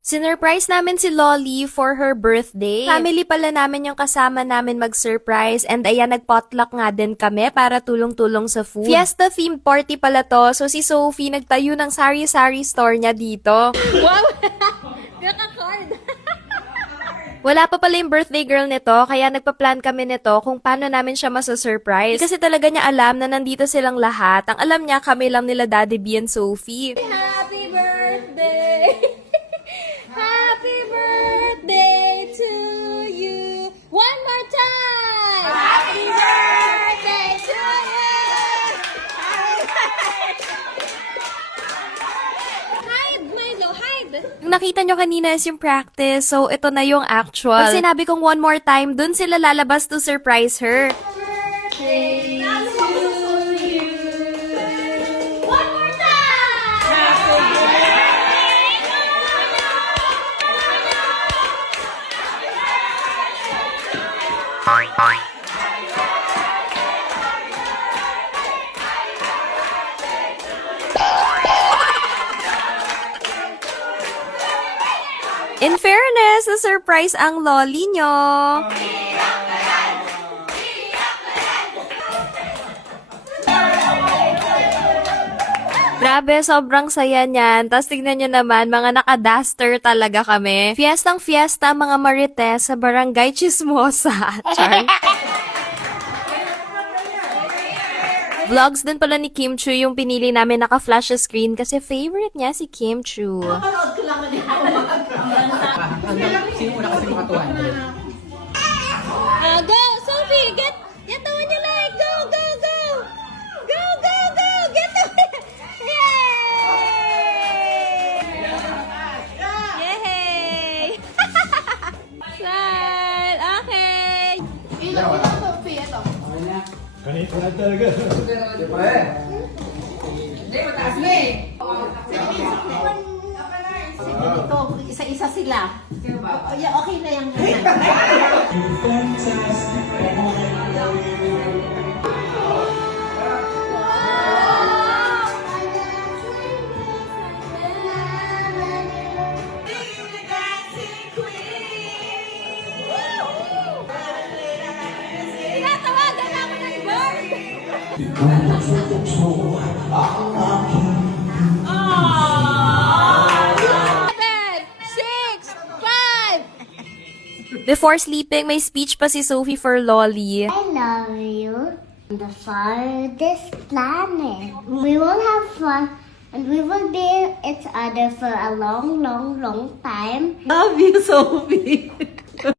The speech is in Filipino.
Sinurprise namin si Lolly for her birthday. Family pala namin yung kasama namin mag-surprise and ayan, nag-potluck nga din kami para tulong-tulong sa food. Fiesta-themed party pala to, so si Sophie nagtayo ng sari-sari store niya dito. Wow! Naka-card! Wala pa pala yung birthday girl nito, kaya nagpa-plan kami nito kung paano namin siya masasurprise. Kasi talaga niya alam na nandito silang lahat. Ang alam niya, kami lang nila Daddy B and Sophie. Happy birthday! Happy birthday to you! One more time! Happy birthday to you! Hide, Milo, hide! Yung nakita nyo kanina is yung practice, so ito na yung actual. Pag sinabi kong one more time, dun sila lalabas to surprise her. Birthday to you! One more time! In fairness, na-surprise ang lolly nyo. Grabe, sobrang saya niyan. Tapos tignan nyo naman, mga naka-duster talaga kami. Fiestang fiesta, mga marites sa Barangay Chismosa. Char. Vlogs din pala ni Kim Chu yung pinili namin naka-flash sa screen kasi favorite niya si Kim Chu. Sino una kasi makatuhan? Go, Sophie! Get the one you like! Go, go, go! Go, go, go! Get the one! Yay! Yay! Smile! Okay! Ganito na talaga. Hindi, mataas na eh. Ito, isa-isa sila. Okay na yung Tinatawagan ako ng bird! 6, 5. Before sleeping, may speech pa si Sophie for Lolly. I love you on the farthest planet. We will have fun and we will be each other for a long, long, long time. Love you, Sophie.